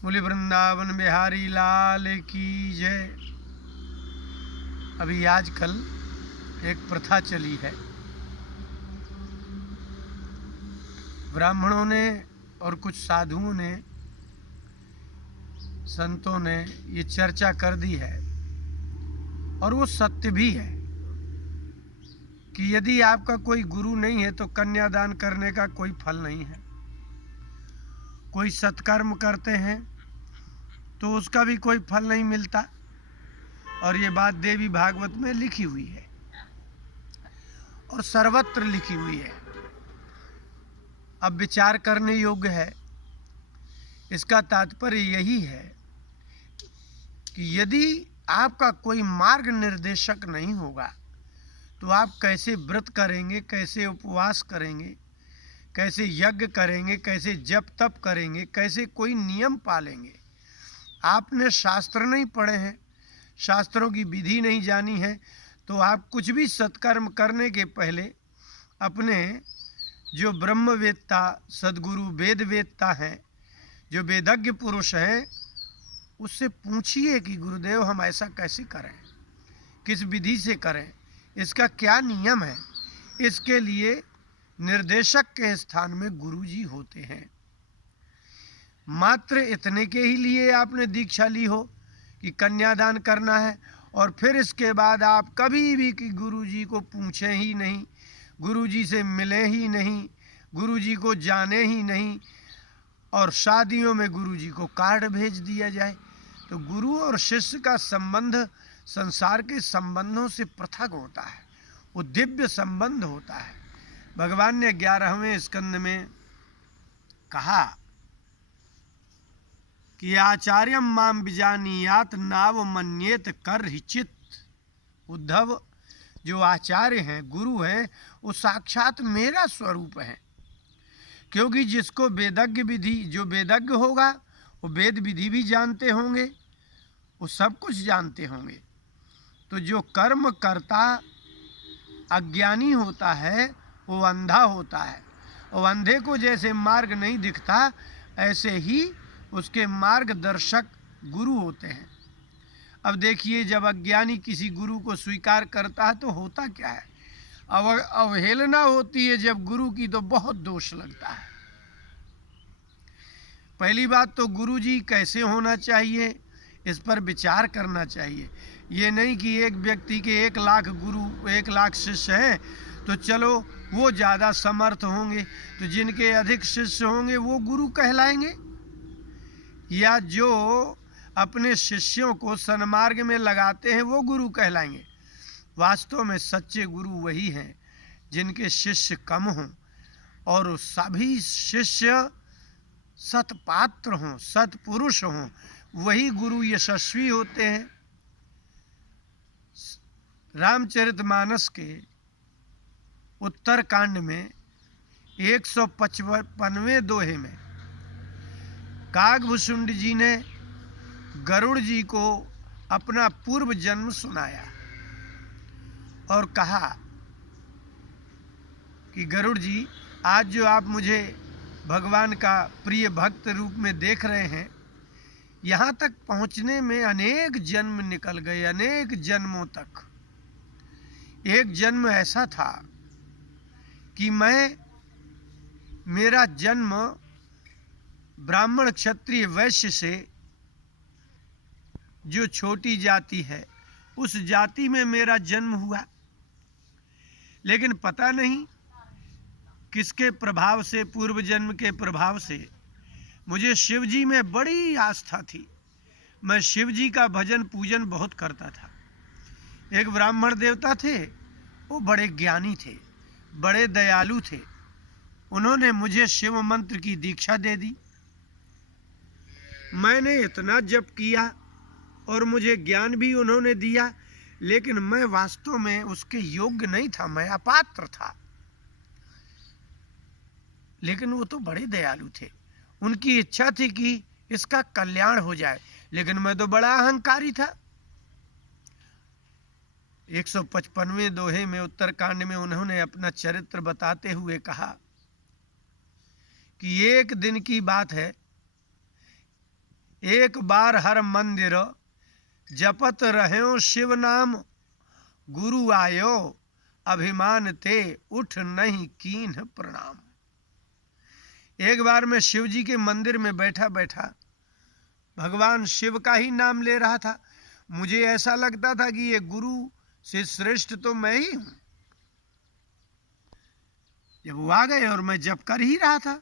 बोले वृंदावन बिहारी लाल की जय। अभी आजकल एक प्रथा चली है, ब्राह्मणों ने और कुछ साधुओं ने, संतों ने ये चर्चा कर दी है और वो सत्य भी है कि यदि आपका कोई गुरु नहीं है तो कन्यादान करने का कोई फल नहीं है। कोई सत्कर्म करते हैं तो उसका भी कोई फल नहीं मिलता, और ये बात देवी भागवत में लिखी हुई है और सर्वत्र लिखी हुई है। अब विचार करने योग्य है। इसका तात्पर्य यही है कि यदि आपका कोई मार्ग निर्देशक नहीं होगा तो आप कैसे व्रत करेंगे, कैसे उपवास करेंगे, कैसे यज्ञ करेंगे, कैसे जप तप करेंगे, कैसे कोई नियम पालेंगे। आपने शास्त्र नहीं पढ़े हैं, शास्त्रों की विधि नहीं जानी है, तो आप कुछ भी सत्कर्म करने के पहले अपने जो ब्रह्मवेत्ता सद्गुरु वेदवेत्ता हैं, जो वेदज्ञ पुरुष हैं, उससे पूछिए कि गुरुदेव हम ऐसा कैसे करें, किस विधि से करें, इसका क्या नियम है। इसके लिए निर्देशक के स्थान में गुरुजी होते हैं। मात्र इतने के ही लिए आपने दीक्षा ली हो कि कन्यादान करना है और फिर इसके बाद आप कभी भी कि गुरुजी को पूछें ही नहीं, गुरुजी से मिले ही नहीं, गुरुजी को जाने ही नहीं, और शादियों में गुरुजी को कार्ड भेज दिया जाए, तो गुरु और शिष्य का संबंध संसार के संबंधों से पृथक होता है, वो दिव्य संबंध होता है। भगवान ने 11वें स्कंद में कहा कि आचार्यम माम विजानीयात नाव मन्येत कर हिचित। उद्धव, जो आचार्य हैं, गुरु हैं, वो साक्षात मेरा स्वरूप है, क्योंकि जिसको वेदज्ञ विधि, जो वेदज्ञ होगा वो वेद विधि भी जानते होंगे, वो सब कुछ जानते होंगे। तो जो कर्म करता अज्ञानी होता है वो अंधा होता है, और अंधे को जैसे मार्ग नहीं दिखता ऐसे ही उसके मार्गदर्शक गुरु होते हैं। अब देखिए, जब अज्ञानी किसी गुरु को स्वीकार करता है तो होता क्या है, अवहेलना होती है जब गुरु की, तो बहुत दोष लगता है। पहली बात तो गुरुजी कैसे होना चाहिए, इस पर विचार करना चाहिए। ये नहीं कि एक व्यक्ति के 1 लाख गुरु, 1 लाख शिष्य हैं तो चलो वो ज़्यादा समर्थ होंगे, तो जिनके अधिक शिष्य होंगे वो गुरु कहलाएंगे, या जो अपने शिष्यों को सन्मार्ग में लगाते हैं वो गुरु कहलाएंगे। वास्तव में सच्चे गुरु वही हैं जिनके शिष्य कम हों और सभी शिष्य सत्पात्र हों, सत्पुरुष हों, वही गुरु यशस्वी होते हैं। रामचरितमानस के उत्तरकांड में 155वें दोहे में कागभूषुंड जी ने गरुड़ जी को अपना पूर्व जन्म सुनाया और कहा कि गरुड़ जी, आज जो आप मुझे भगवान का प्रिय भक्त रूप में देख रहे हैं, यहाँ तक पहुँचने में अनेक जन्म निकल गए, अनेक जन्मों तक। एक जन्म ऐसा था कि मेरा जन्म ब्राह्मण क्षत्रिय वैश्य से, जो छोटी जाति है, उस जाति में मेरा जन्म हुआ, लेकिन पता नहीं किसके प्रभाव से, पूर्व जन्म के प्रभाव से मुझे शिव जी में बड़ी आस्था थी। मैं शिव जी का भजन पूजन बहुत करता था। एक ब्राह्मण देवता थे, वो बड़े ज्ञानी थे, बड़े दयालु थे। उन्होंने मुझे शिव मंत्र की दीक्षा दे दी। मैंने इतना जप किया और मुझे ज्ञान भी उन्होंने दिया, लेकिन मैं वास्तव में उसके योग्य नहीं था, मैं अपात्र था। लेकिन वो तो बड़े दयालु थे, उनकी इच्छा थी कि इसका कल्याण हो जाए, लेकिन मैं तो बड़ा अहंकारी था। 155वें दोहे में उत्तरकांड में उन्होंने अपना चरित्र बताते हुए कहा कि एक दिन की बात है एक बार हर मंदिर जपत रह्यो शिव नाम, गुरु आयो अभिमान ते उठ नहीं कीन्ह प्रणाम। एक बार मैं शिव जी के मंदिर में बैठा बैठा भगवान शिव का ही नाम ले रहा था। मुझे ऐसा लगता था कि ये गुरु से श्रेष्ठ तो मैं ही हूं। जब वो आ गए और मैं जप कर ही रहा था,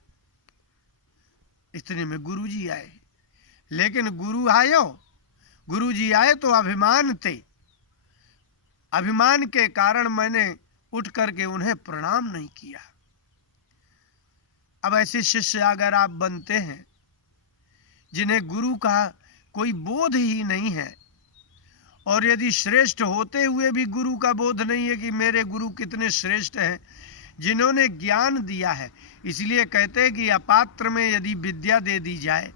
इतने में गुरु जी आए। लेकिन गुरु जी आए तो अभिमान थे, अभिमान के कारण मैंने उठ करके उन्हें प्रणाम नहीं किया। अब ऐसे शिष्य अगर आप बनते हैं जिन्हें गुरु का कोई बोध ही नहीं है, और यदि श्रेष्ठ होते हुए भी गुरु का बोध नहीं है कि मेरे गुरु कितने श्रेष्ठ हैं, जिन्होंने ज्ञान दिया है। इसलिए कहते हैं कि अपात्र में यदि विद्या दे दी जाए,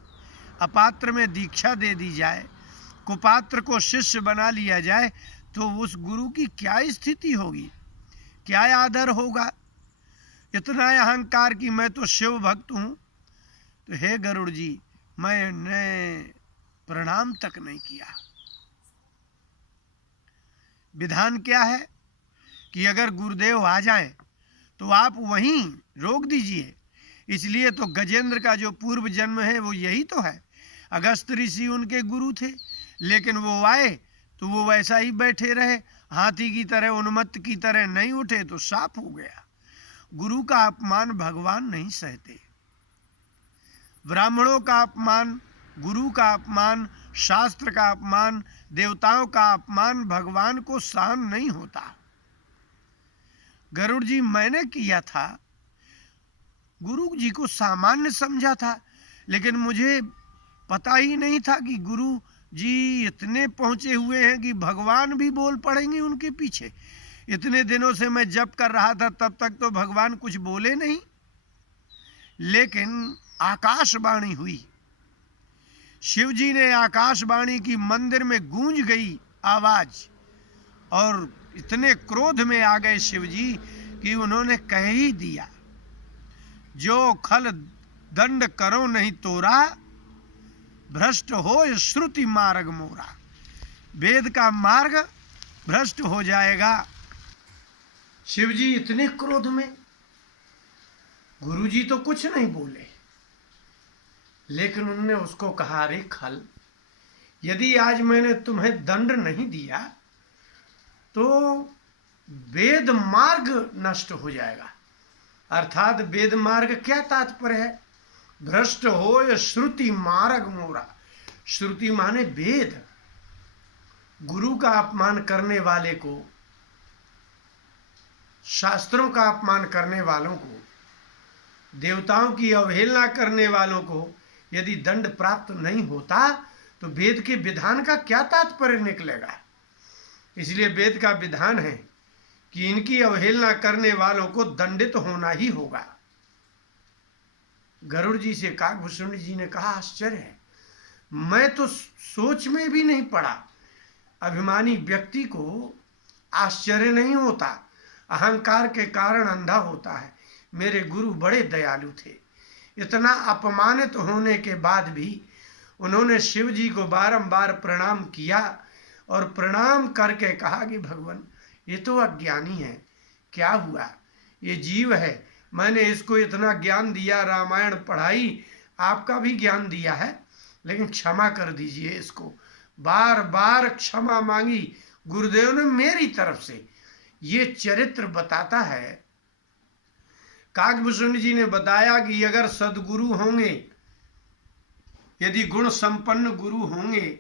अपात्र में दीक्षा दे दी जाए, कुपात्र को शिष्य बना लिया जाए, तो उस गुरु की क्या स्थिति होगी, क्या आदर होगा। इतना अहंकार कि मैं तो शिव भक्त हूँ। तो हे गरुड़ जी, मैंने प्रणाम तक नहीं किया। विधान क्या है कि अगर गुरुदेव आ जाएं तो आप वहीं रोक दीजिए। इसलिए तो गजेंद्र का जो पूर्व जन्म है वो यही तो है। अगस्त ऋषि उनके गुरु थे, लेकिन वो आए तो वो वैसा ही बैठे रहे, हाथी की तरह, उन्मत्त की तरह नहीं उठे तो साफ हो गया। गुरु का अपमान भगवान नहीं सहते। ब्राह्मणों का अपमान, गुरु का अपमान, शास्त्र का अपमान, देवताओं का अपमान भगवान को सहन नहीं होता। गरुड़ जी मैंने किया था, गुरु जी को सामान्य समझा था, लेकिन मुझे पता ही नहीं था कि गुरु जी इतने पहुंचे हुए हैं कि भगवान भी बोल पड़ेंगे उनके पीछे। इतने दिनों से मैं जप कर रहा था, तब तक तो भगवान कुछ बोले नहीं, लेकिन आकाशवाणी हुई। शिव जी ने आकाशवाणी की, मंदिर में गूंज गई आवाज, और इतने क्रोध में आ गए शिव जी कि उन्होंने कह ही दिया, जो खल दंड करो नहीं तोरा, भ्रष्ट हो श्रुति मार्ग मोरा। वेद का मार्ग भ्रष्ट हो जाएगा। शिव जी इतने क्रोध में, गुरु जी तो कुछ नहीं बोले, लेकिन उन्होंने उसको कहा, अरे खल, यदि आज मैंने तुम्हें दंड नहीं दिया तो वेद मार्ग नष्ट हो जाएगा। अर्थात वेद मार्ग क्या तात्पर्य है? भ्रष्ट हो श्रुति मार्ग मोरा। श्रुति माने वेद। गुरु का अपमान करने वाले को, शास्त्रों का अपमान करने वालों को, देवताओं की अवहेलना करने वालों को यदि दंड प्राप्त नहीं होता तो वेद के विधान का क्या तात्पर्य निकलेगा। इसलिए वेद का विधान है कि इनकी अवहेलना करने वालों को दंडित होना ही होगा। गरुड़ जी से काकभूषण जी ने कहा, आश्चर्य है, मैं तो सोच में भी नहीं पड़ा। अभिमानी व्यक्ति को आश्चर्य नहीं होता, अहंकार के कारण अंधा होता है। मेरे गुरु बड़े दयालु थे। इतना अपमानित होने के बाद भी उन्होंने शिव जी को बारंबार प्रणाम किया, और प्रणाम करके कहा कि भगवान, ये तो अज्ञानी है, क्या हुआ, ये जीव है, मैंने इसको इतना ज्ञान दिया, रामायण पढ़ाई, आपका भी ज्ञान दिया है, लेकिन क्षमा कर दीजिए इसको। बार बार क्षमा मांगी गुरुदेव ने मेरी तरफ से। ये चरित्र बताता है। काकभूषण जी ने बताया कि अगर सदगुरु होंगे, यदि गुण संपन्न गुरु होंगे,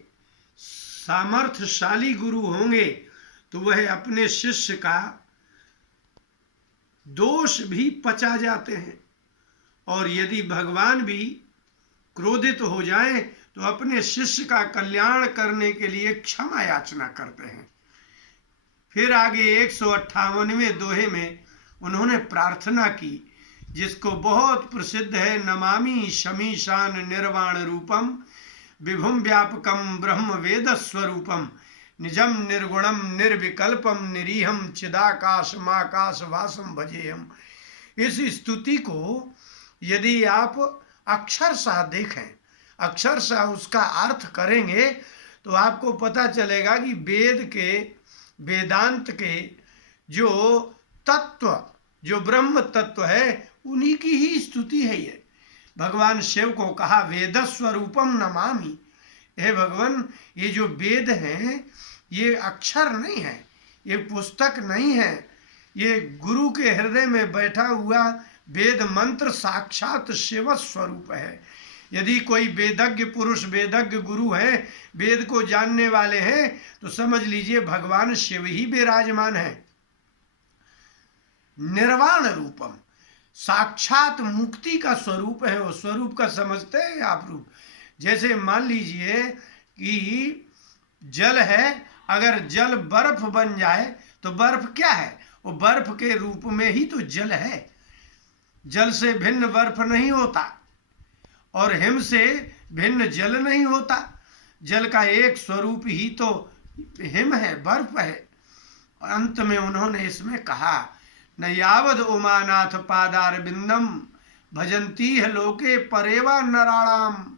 सामर्थ्यशाली गुरु होंगे, तो वह अपने शिष्य का दोष भी पचा जाते हैं, और यदि भगवान भी क्रोधित हो जाएं तो अपने शिष्य का कल्याण करने के लिए क्षमा याचना करते हैं। फिर आगे 158वें दोहे में उन्होंने प्रार्थना की, जिसको बहुत प्रसिद्ध है, नमामि शमीशान निर्वाण रूपम विभुम व्यापकम ब्रह्म वेद स्वरूपम निजम निर्गुणम निर्विकल्पम निरीहम चिदाकाश माकाश वासम भजेयम। इस स्तुति को यदि आप अक्षरशः देखें अक्षरशः उसका अर्थ करेंगे तो आपको पता चलेगा कि वेद के, वेदांत के जो तत्व, जो ब्रह्म तत्व है, उन्हीं की ही स्तुति है ये। भगवान शिव को कहा वेद स्वरूपम नमामि, हे भगवान ये जो वेद हैं ये अक्षर नहीं है, ये पुस्तक नहीं है, ये गुरु के हृदय में बैठा हुआ वेद मंत्र साक्षात शिव स्वरूप है। यदि कोई वेदज्ञ पुरुष, वेदज्ञ गुरु है, वेद को जानने वाले हैं, तो समझ लीजिए भगवान शिव ही विराजमान है। निर्वाण रूपम, साक्षात मुक्ति का स्वरूप है वो। स्वरूप का समझते हैं आप रूप? जैसे मान लीजिए कि जल है, अगर जल बर्फ बन जाए तो बर्फ क्या है? वो बर्फ के रूप में ही तो जल है। जल से भिन्न बर्फ नहीं होता और हिम से भिन्न जल नहीं होता। जल का एक स्वरूप ही तो हिम है, बर्फ है। अंत में उन्होंने इसमें कहा न यावद उमानाथ पादार बिंदम भजंती है लोके परेवा नराणाम।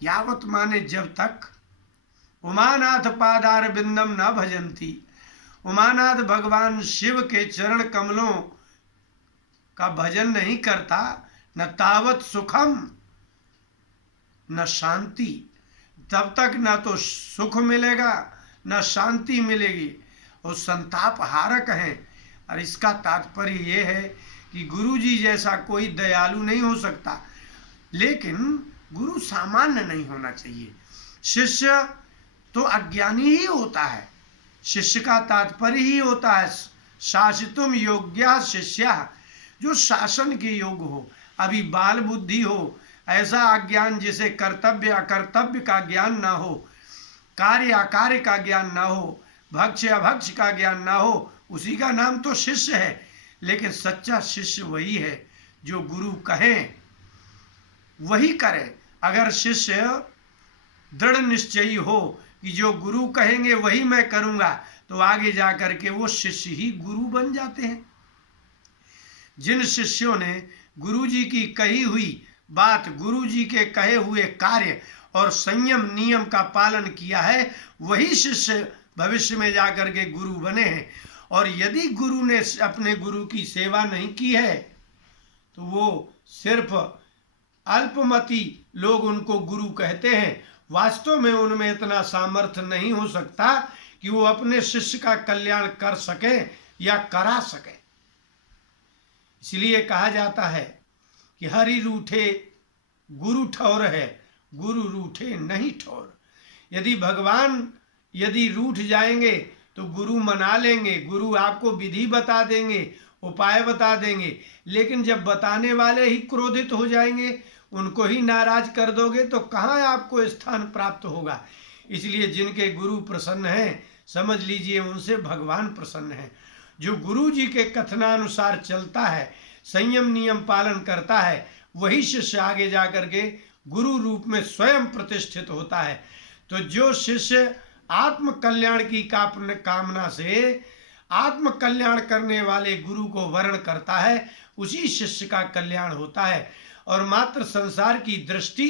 यावत माने जब तक, उमानाथ पादार बिंदम न भजंती, उमानाथ भगवान शिव के चरण कमलों का भजन नहीं करता, न तावत सुखम न शांति, तब तक न तो सुख मिलेगा न शांति मिलेगी, और संताप हारक है। और इसका तात्पर्य ये है कि गुरु जी जैसा कोई दयालु नहीं हो सकता, लेकिन गुरु सामान्य नहीं होना चाहिए। शिष्य तो अज्ञानी ही होता है। शिष्य का तात्पर्य ही होता है शासितुम योग्य शिष्य, जो शासन के योग्य हो, अभी बाल बुद्धि हो, ऐसा अज्ञान जिसे कर्तव्य अकर्तव्य का ज्ञान ना हो, कार्य अकार्य का ज्ञान ना हो, भक्ष अभक्ष का ज्ञान ना हो, उसी का नाम तो शिष्य है। लेकिन सच्चा शिष्य वही है जो गुरु कहें वही करे। अगर शिष्य दृढ़ निश्चयी हो कि जो गुरु कहेंगे वही मैं करूँगा, तो आगे जा कर के वो शिष्य ही गुरु बन जाते हैं। जिन शिष्यों ने गुरु जी की कही हुई बात, गुरु जी के कहे हुए कार्य और संयम नियम का पालन किया है, वही शिष्य भविष्य में जाकर के गुरु बने हैं। और यदि गुरु ने अपने गुरु की सेवा नहीं की है तो वो सिर्फ अल्पमति लोग उनको गुरु कहते हैं। वास्तव में उनमें इतना सामर्थ्य नहीं हो सकता कि वो अपने शिष्य का कल्याण कर सके या करा सके। इसलिए कहा जाता है कि हरि रूठे गुरु ठौर है, गुरु रूठे नहीं ठौर। यदि भगवान यदि रूठ जाएंगे तो गुरु मना लेंगे, गुरु आपको विधि बता देंगे, उपाय बता देंगे, लेकिन जब बताने वाले ही क्रोधित हो जाएंगे, उनको ही नाराज कर दोगे, तो कहाँ आपको स्थान प्राप्त होगा। इसलिए जिनके गुरु प्रसन्न हैं, समझ लीजिए उनसे भगवान प्रसन्न है। जो गुरु जी के कथनानुसार चलता है, संयम नियम पालन करता है, वही शिष्य आगे जा कर के गुरु रूप में स्वयं प्रतिष्ठित होता है। तो जो शिष्य आत्म कल्याण की कामना से आत्म कल्याण करने वाले गुरु को वर्ण करता है, उसी शिष्य का कल्याण होता है। और मात्र संसार की दृष्टि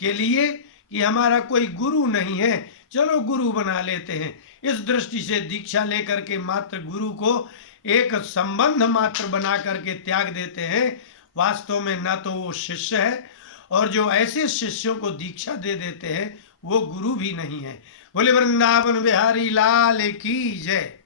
के लिए कि हमारा कोई गुरु नहीं है, चलो गुरु बना लेते हैं, इस दृष्टि से दीक्षा लेकर के मात्र गुरु को एक संबंध मात्र बना करके त्याग देते हैं। वास्तव में न तो वो शिष्य है, और जो ऐसे शिष्यों को दीक्षा दे देते हैं वो गुरु भी नहीं है। बोले वृंदावन बिहारी लाल की जय।